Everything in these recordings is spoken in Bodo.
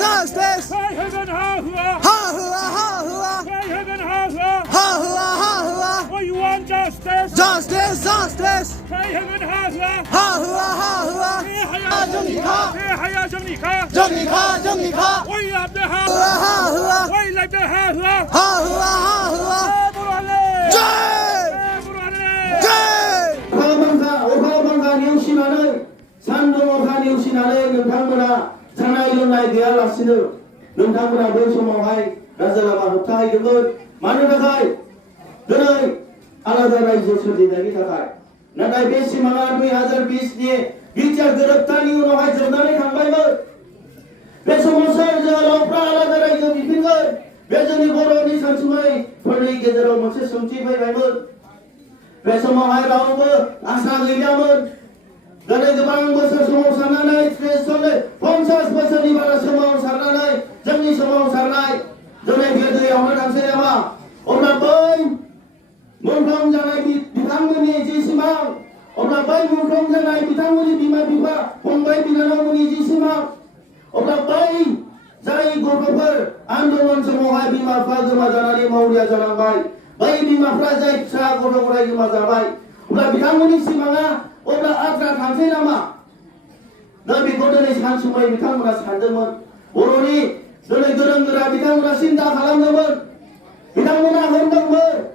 justice, 사회는 하후아 하흐아, 사회는 하후아 하흐아, We want justice justice, 사회는 하후아 하흐아, 정리가, 대하야 정리가 정리가, We have the 하후아 하흐아, We like the 하후아 하흐아, 대부할래 제, 제. 오카방사 내용신하는 산동오카 내용신하는 능탕문화 장나이론나이 대할락시는 능탕문화 벤소모하이 라자라마 호타이금은 마누라카이 너는 아나다라이제 소리다기 타카이 나다이 베시마가 2020에 비자 그럽다니 우노하이 정단에 강바이면 베소모사이저 로프라 아나다라이제 비핀건 베전이 보러니 산수마이 폴레이 게제로 모세 성취바이바이면 베소모하이 라오브 아사의ля면 너네 그방 것을 소모 살라나이 트레스톤을 범사스 버선이 바라 소모 살라나이 정리 소모 살라나이 너네 비어드에 오늘 감사해야마 오늘 뻔 문평장의 비상문이 지시망 오늘 뻔 문평장의 비상문이 비마비파 홍바이 비나노문이 지시망 오늘 뻔 자이 고로벌 안동원 소모하이 비마파 그마자나리 마우리아 자랑바이 바이 비마프라 자이 차 고로벌하이 그마자바이 오늘 비상문이 시망아 오늘 아트라 감사해야마 너 비고전의 산수모의 비상문화 산등은 오로니 너네 그런거라 비상문화 신다 가람놈은 비상문화 헌덕은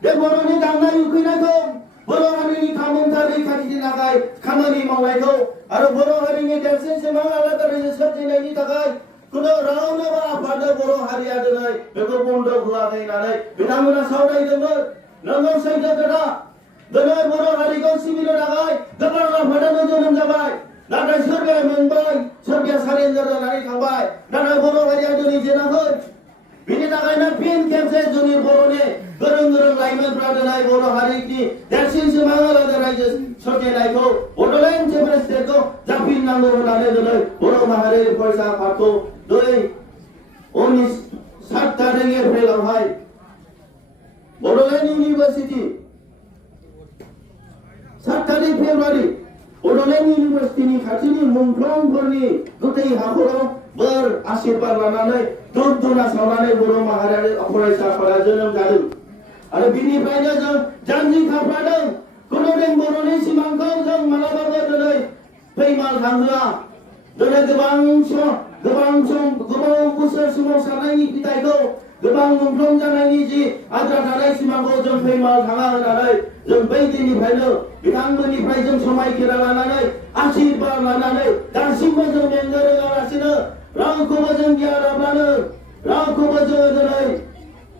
내 모로니 당나이 우크나통 모로하니 가문타리 가지지 나가이 가만히 마와이고 아로 모로하니 델센스망 알라다리 서진행이 다가이 그너 라우나바 아파다 모로하리아드나이 배고 본도 그하다이 나나이 비상문화 사우다이등은 너는 생겼더라 너는 모로하리고 시비로 나가이 너가 받아는 저놈 잡아이 나는 설비에 맹바이 설비에 살인자로 나리 강바이 나는 모로하리아드니 제나헌 비니 나가이나 빈 캠세 주니 보로네 그런 라이면 브라더나이 모로하리기 델신스 망하라더라이즈 설계나이고 오로라인 제브레스테고 잡힌 낭도로 나네더는 모로마하리 벌사 받고 너의 오니 사타랭에 회랑하이 모로라인 유니버시티 사타리 페브라리 오로라인 유니버시티니 같이니 몽프롱퍼니 그때이 하고로 뭘 아시르바드 라나네 돈도나 사나네 모로 마하라를 어퍼라이사 파라저는 가등 아래 비니파이나 정 잔지 카파등 그노랭 모로네 시망강 정 말아바거드네 페이말 강드라 너네 그방 구설 수목 사나이 비다이고 그방 몽프롱자나이지 아드라 다라이 시망고 정 페이말 강하나네 정 베이디니 파이너 비당문이 파이 정 소마이 기라라나네 아시르바드 라나네 당신만 정 맹거를 알았으나 라우코버정 기아라바는 라우코버정어들의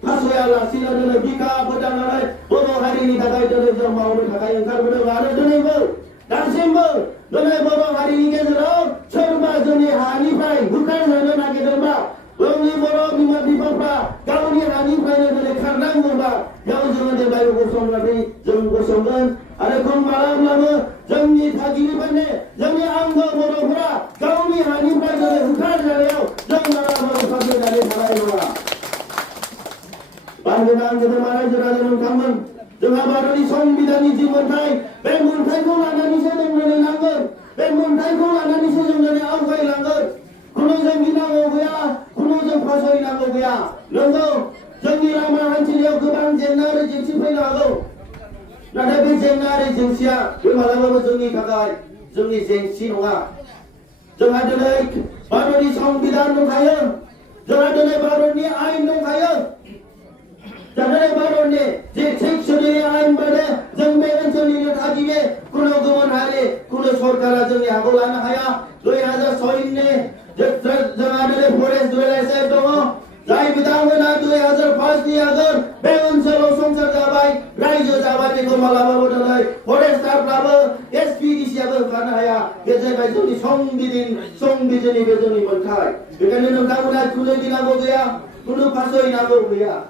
파소야라 시나들의 비카 버장나라의 보로하리니 다가이들의 저 마음을 다가이 응가르보는 말을 뭐 당신 너네 보로하리니 게들어 철마전이 하니파이 북한사는 하게 들마 영리 보로 비마 비파파 가오니 하니파이너들의 칼랑고바 야우정어들 바이로 고성가비 정고성은 아래 공마람나무 정리 타기를 받네 정리 안거 보로보라 가오니 하니파이너들 북한사래요 정나라보로 파괴자리 살아이로라 반대방대도 말해주라는 강문 정하바르니 성비단이 지문타이 백문타이콩 하나니 세정전에 난것 백문타이콩 하나니 세정전에 아우가이 난것 군호정 기나오고야 군호정 파소이 나고고야 너도 정리라마 한치려 그방 젠나를 쟁치페이 나고 나대비 젠나를 쟁치야 그 말하면 정리 가가 정리 쟁치노가 정하더네 바로니 성비단 농가연 정하더네 바로니 아인 농가연 자네 바로니 제 섹션의 아인 바래 정배는 전리를 하기 위해 군호금은 하리 군호 소르카라 정리하고 라나하야 너희 하자 서있네 정하더네 포레스 두레세 동어 자이 비당은 너희 하자 파스니아건 배운 서로 송사 잡아이 라이저 잡아이 그 말라바보더네 포레스 타브라버 SPDC하고 가나하야 계제가 저기 송비전이 배전이 뭘까이 그러니까 너는 가구나 군호기나 보고야 군호 파소이나 보고야